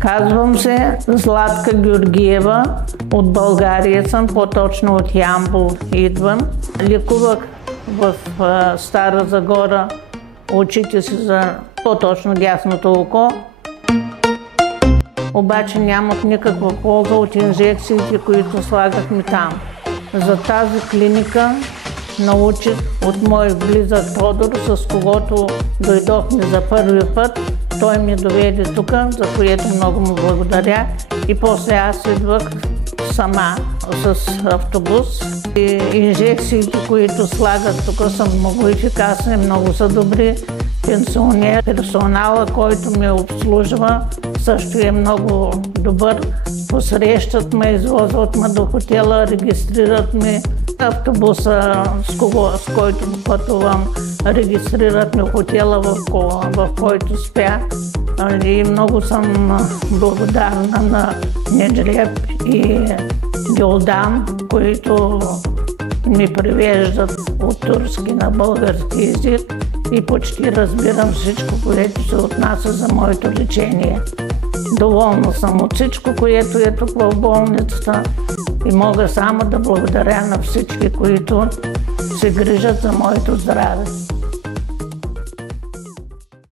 Казвам се Златка Георгиева, от България съм, по-точно от Ямбол идвам. Лекувах в Стара Загора очите си за по-точно дясното око. Обаче нямах никаква полза от инжекциите, които слагахме там. За тази клиника научих от мой близък Тодор, с когото дойдохме за първи път. Той ми доведе тук, за което много му благодаря. И после аз идвах сама с автобус. И инжекциите, които слагат тук, са много ефикасни, много са добри. Пенсионер, персонала, който ме обслужва, също е много добър. Посрещат ме, извозват ме до хотела, регистрират ме. Автобуса, с който пътувам, регистрират ме хотела, в който спя. И много съм благодарна на Неджреб и Гюлдан, които ми превеждат от турски на български език и почти разбирам всичко, което се отнася за моето лечение. Доволна съм от всичко, което е тук в болницата и мога само да благодаря на всички, които се грижат за моето здраве.